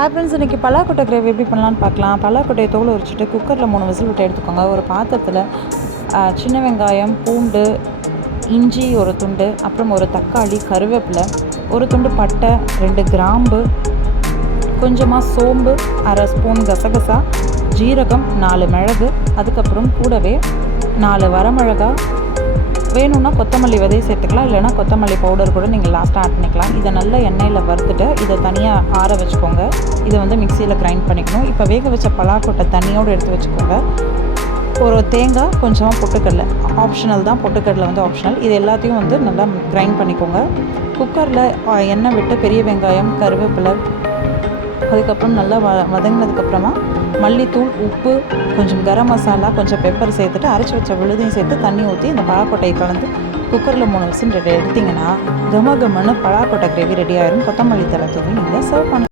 Hi friends, இன்றைக்கி பலாக்கொட்டை gravy எப்படி பண்ணலான்னு பார்க்கலாம். பலாக்கொட்டையை தோலை உரிச்சிட்டு குக்கரில் 3 விசில் விட்டு எடுத்துக்கோங்க. ஒரு பாத்திரத்தில் சின்ன வெங்காயம், பூண்டு, இஞ்சி ஒரு துண்டு, அப்புறம் ஒரு தக்காளி, கருவேப்பிலை, ஒரு துண்டு பட்டை, 2 கிராம்பு, கொஞ்சமாக சோம்பு, 1/2 ஸ்பூன் கசகசா, ஜீரகம், 4 மிளகு, அதுக்கப்புறம் கூடவே 4 வரமிளகா, வேணும்னா கொத்தமல்லி விதையை சேர்த்துக்கலாம், இல்லைனா கொத்தமல்லி பவுடர் கூட நீங்கள் லாஸ்ட்டாக ஆட் பண்ணிக்கலாம். இதை நல்லா எண்ணெயில் வறுத்துட்டு இதை தனியாக ஆற வச்சுக்கோங்க. இதை வந்து மிக்சியில் கிரைண்ட் பண்ணிக்கணும். இப்போ வேக வச்ச பலாக்கொட்டை தண்ணியோடு எடுத்து வச்சுக்கோங்க. ஒரு தேங்காய், கொஞ்சமாக பொட்டுக்கடலை, ஆப்ஷனல் தான், பொட்டுக்கடலை வந்து ஆப்ஷனல். இது எல்லாத்தையும் வந்து நல்லா கிரைண்ட் பண்ணிக்கோங்க. குக்கரில் எண்ணெய் விட்டு பெரிய வெங்காயம், கருவேப்பிலை, அதுக்கப்புறம் நல்லா வதங்கினதுக்கப்புறமா மல்லித்தூள், உப்பு, கொஞ்சம் கரம் மசாலா, கொஞ்சம் பெப்பர் சேர்த்துட்டு அரைச்சி வச்ச விழுதையும் சேர்த்து தண்ணி ஊற்றி இந்த பலாக்கொட்டையை கலந்து குக்கரில் 3 விசில் எடுத்திங்கன்னா கம கமன்னு பலாக்கொட்டை கிரேவி ரெடி ஆயிரும். கொத்தமல்லி தழை தூவி நீங்கள் சர்வ் பண்ணி